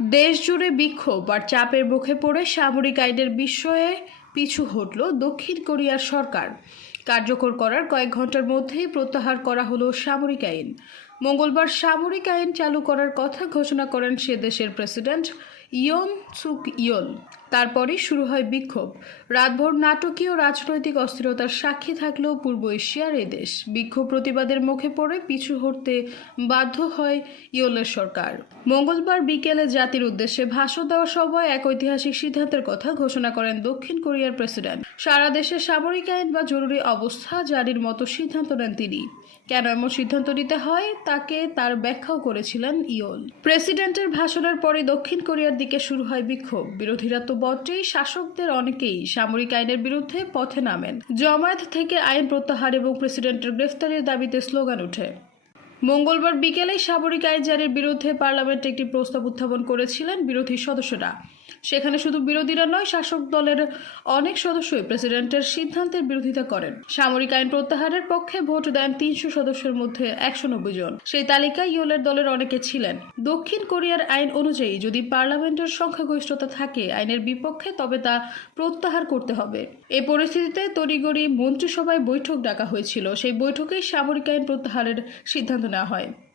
দেশ জুড়ে বিক্ষোভ আর চাপের মুখে পড়ে সামরিক আইনের বিষয়ে পিছু হটল দক্ষিণ কোরিয়ার সরকার। কার্যকর করার কয়েক ঘণ্টার মধ্যেই প্রত্যাহার করা হলো সামরিক আইন। মঙ্গলবার সামরিক আইন চালু করার কথা ঘোষণা করেন সে দেশের প্রেসিডেন্ট ইয়ন সুক ইয়ল। তারপরই শুরু হয় বিক্ষোভ। রাতভর নাটকীয় রাজনৈতিক অস্থিরতার সাক্ষী থাকলেও পূর্ব এশিয়ার দেশ। বিক্ষোভ প্রতিবাদের মুখে পড়ে পিছু হটতে বাধ্য হয় ইয়লের সরকার। মঙ্গলবার বিকেলে জাতির উদ্দেশ্যে ভাষণ দেওয়ার সময় এক ঐতিহাসিক সিদ্ধান্তের কথা ঘোষণা করেন দক্ষিণ কোরিয়ার প্রেসিডেন্ট। সারা দেশে সামরিক আইন বা জরুরি অবস্থা জারির মতো সিদ্ধান্ত নেন তিনি। কেন এমন সিদ্ধান্ত নিতে হয়? তাকে তার ব্যাখ্যাও করেছিলেন ইয়ল। প্রেসিডেন্টের ভাষণের পরে দক্ষিণ কোরিয়ার দিকে শুরু হয় বিক্ষোভ। বিরোধীরা তো বটেই, শাসকদের অনেকেই সামরিক আইনের বিরুদ্ধে পথে নামেন। জমায়েত থেকে আইন প্রত্যাহার এবং প্রেসিডেন্টের গ্রেফতারের দাবিতে স্লোগান ওঠে। মঙ্গলবার বিকেলে সামরিক আইন জারির বিরুদ্ধে পার্লামেন্টে একটি প্রস্তাব উত্থাপন করেছিলেন বিরোধী সদস্যরা। সেখানে শুধু বিরোধীরা নয়, শাসক দলের অনেক সদস্যই প্রেসিডেন্টের সিদ্ধান্তের বিরোধিতা করেন। সামরিক আইন প্রত্যাহারের পক্ষে ভোট দেন তিনশো সদস্যের মধ্যে একশো নব্বই জন। সেই তালিকায় ইউলের দলের অনেকে ছিলেন। দক্ষিণ কোরিয়ার আইন অনুযায়ী যদি পার্লামেন্টের সংখ্যাগরিষ্ঠতা থাকে আইনের বিপক্ষে, তবে তা প্রত্যাহার করতে হবে। এই পরিস্থিতিতে তড়িগড়ি মন্ত্রিসভায় বৈঠক ডাকা হয়েছিল। সেই বৈঠকেই সামরিক আইন প্রত্যাহারের সিদ্ধান্ত নেওয়া হয়।